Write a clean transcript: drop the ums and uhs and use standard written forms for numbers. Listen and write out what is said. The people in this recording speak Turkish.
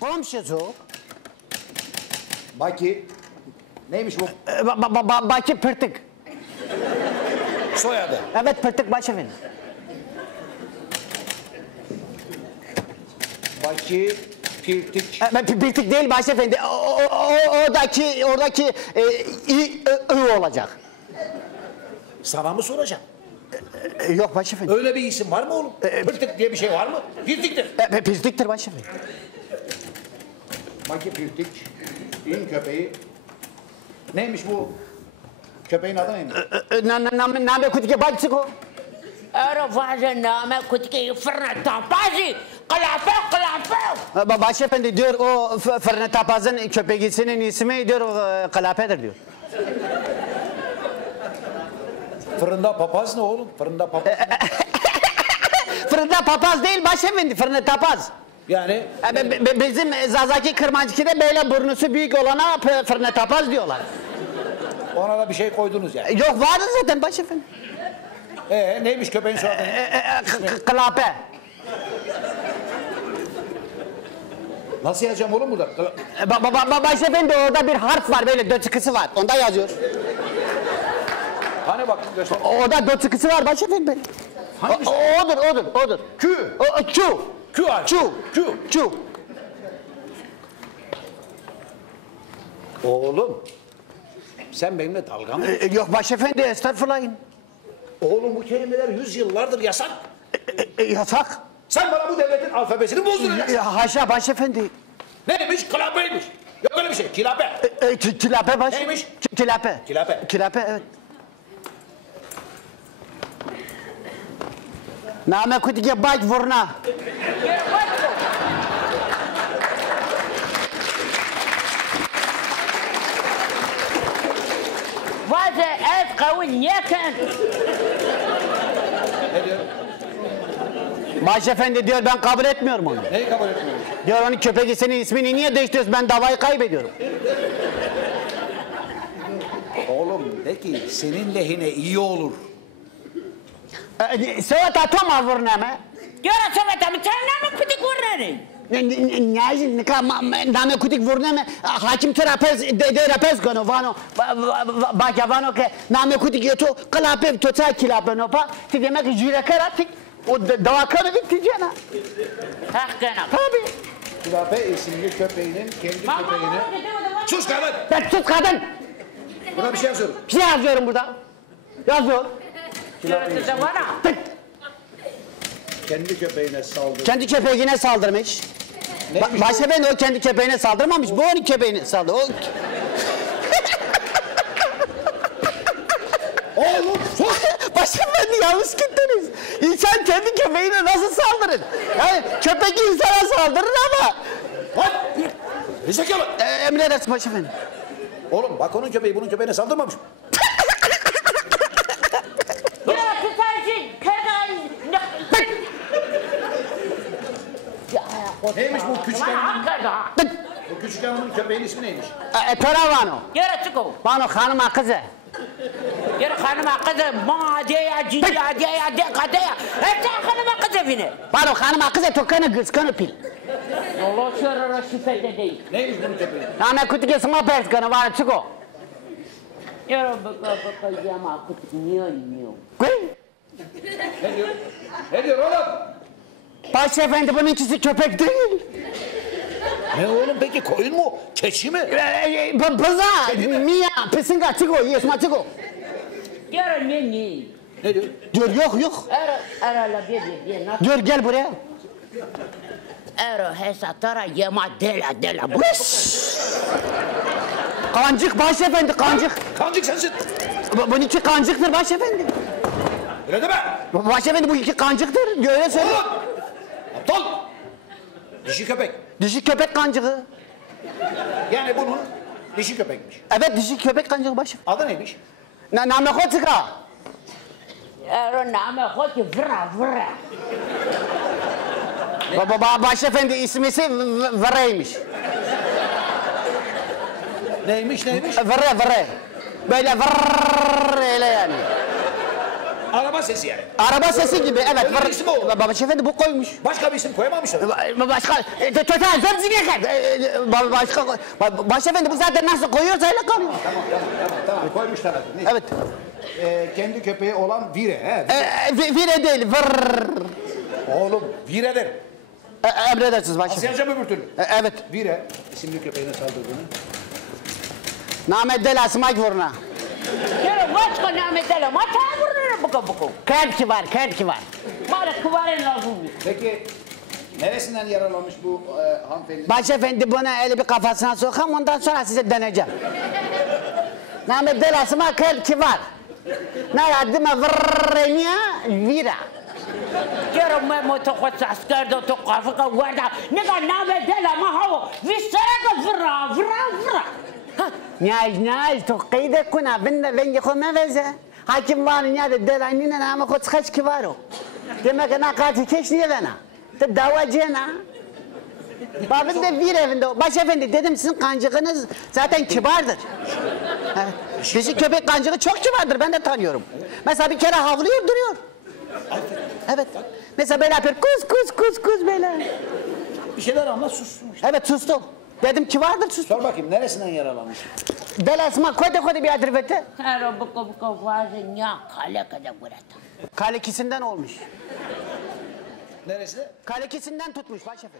Komşusu. Baki. Neymiş bu? Baki Pırtık. Soyadı. Evet Pırtık başefendi. Baki Pirtik. Pırtık değil başefendi. Oradaki I olacak. Sana mı soracağım? Yok başefendi. Öyle bir isim var mı oğlum? Pirtik diye bir şey var mı? Pirtiktir. Pırtık'tır başefendi. Baki Pirtik. İn köpeği. Neymiş bu? Köpeğin adı neymiş? Name kutike Balçıko. Arafa'nın name kutike fırına tapazı. Kalafe. Başefendi diyor o fırına tapazın köpeğisinin ismi diyor kalapedir diyor. Fırında papaz ne oğlum? Fırında papaz ne? Fırında papaz değil başefendi, fırında tapaz. Yani? Bizim Zazaki Kırmancıki'de böyle burnusu büyük olana fırında tapaz diyorlar. Ona da bir şey koydunuz yani. Yok vardı zaten başefendi. Neymiş köpeğin soyadı? Klape. Nasıl yazacağım oğlum burada? Başefendi orada bir harf var böyle dört çıkısı var. Onda yazıyor. Hani bakın göster. Orada dört çıkısı var başefendi. Odur. Q. Q. Q. Oğlum. Sen benimle dalga mı? Yok başefendi estağfurullah. Oğlum bu kelimeler yüzyıllardır yasak. Yasak. Sen bana bu devletin alfabesini bozduracaksın. Haşa başefendi. Neymiş? Kilapeymiş. Yok öyle bir şey. Kilape. Kilape baş. Neymiş? Kilape. Kilape. Evet. Name kutike baş vurna. Vaze ev kavun yeken. Ne diyor? Başefendi diyor ben kabul etmiyorum onu. Neyi kabul etmiyorsun? Diyor onun köpeğisinin ismini niye değiştiriyorsun? Ben davayı kaybediyorum. Oğlum de ki senin lehine iyi olur. Sevata toma vurname. Göra soveta mı sen name kutik vurreni. Name kutik vurname. Hakim terapez kono vano. Baka vano ke name kutik yeto kalape tota kilape no pa. Ti demek jüre karatik. O davakanı bitti cana. Hakkına. Tabii. Kilape isimli köpeğinin kendi köpeğini... Sus kadın! Ben sus kadın. Buna bir şey yazıyorum. Bir şey yazıyorum burada. Yazıyor. Göra da bana. Kendi köpeğine saldırdı. Kendi köpeğine saldırmış. Başefendi o kendi köpeğine saldırmamış. Bu onun köpeğine saldırdı. Oğlum sus! Başefendi yanlış gittiniz. İnsan kendi köpeğine nasıl saldırır? Yani köpek insana saldırır ama. Lan! Ne zekalı? Emredersin başefendi. Oğlum bak onun köpeği bunun köpeğine saldırmamış. Göra tutarsın. Kergan. Neymiş bu küçük hanımın? Hakkına. Bu küçük hanımın köpeğin ismi neymiş? Peravano. Göra çıko. Bano hanıma kızı. Göra hanıma kızı. Ma diye ciya diye de kadaya. Hepsi hanıma kızı beni. Bano hanıma kızı tokanı kız kanı pil. Allah şerara şifete değil. Neymiş bunun köpeği? Name kutike sma pers kanı var çıko. Göra baka yama kutik niyo. Ne diyor? Ne diyor oğlum? Başefendi bununkisi köpek değil. Ne oğlum peki koyun mu? Keçi mi? Bıza. Mia. Pisinga çıko. Yesma çıko. Göra ne? Ne diyor? Diyor yok. Ara la bir. Diyor gel buraya. Ero hesatara yema dela. Kancık başefendi kancık. Kancık sensin. Bununki kancıktır başefendi. Öyle deme. Başefendi bu iki kancıktır. Öyle söyle. Oğlum! Aptal! Dişi köpek. Dişi köpek kancığı. Yani bunun dişi köpekmiş. Evet dişi köpek kancığı başefendi. Adı neymiş? Namekotika. Ero name hoti vra. Başefendi ismisi Vıreymiş. Neymiş? Vıre. Böyle vırr öyle yani. Araba sesi yani. Araba sesi gibi evet. Öyle bir isim o. Başefendi bu koymuş. Başka bir isim koyamamışlar. Başka, total zor başka, başefendi bu zaten nasıl koyuyorsa öyle kalıyor. Tamam koymuşlar artık. Neyse. Evet. Kendi köpeği olan Vire. He. Vire değil, vırrrr. Oğlum Vire'dir. Emredersiniz başefendi. Asyaca öbür türlü. Evet. Vire isimli köpeğine saldırdığını. Namet del asmak vurna. Yere başka nametele mata vurur buku. Kert ki var, kert ki var. Bana kıvarın lazım. Peki neresinden yaralanmış bu hanımefendi? Başefendi buna eli bir kafasına sokam ondan sonra size döneceğim. Namet del asmak kert ki var. Naradıma vırrrenya vira. Yere moto koç asker de to kafaka varda. Ne kadar nametele ma hava. Vissara da vıra. Nyaj, to qeyde kuna binde vengi xo meveze. Hakim var ya de delanine nama xo txaç ki var o. Demek ana kati keş niye bana? Te davacena. Babın da bir evinde. Başefendi dedim sizin kancığınız zaten kibardır. Evet. Bizim köpek kancığı çok kibardır ben de tanıyorum. Mesela bir kere havlıyor duruyor. Evet. Mesela böyle yapıyor kus böyle. Bir şeyler anlat sussun. Evet sustu. Dedim kibardır sustu. Sor bakayım neresinden yaralanmış? Delasma koyda bir adrifete. Yere buku varın ya kale kadar burada. Kalekisinden olmuş. Neresi? Kalekisinden tutmuş başefendi.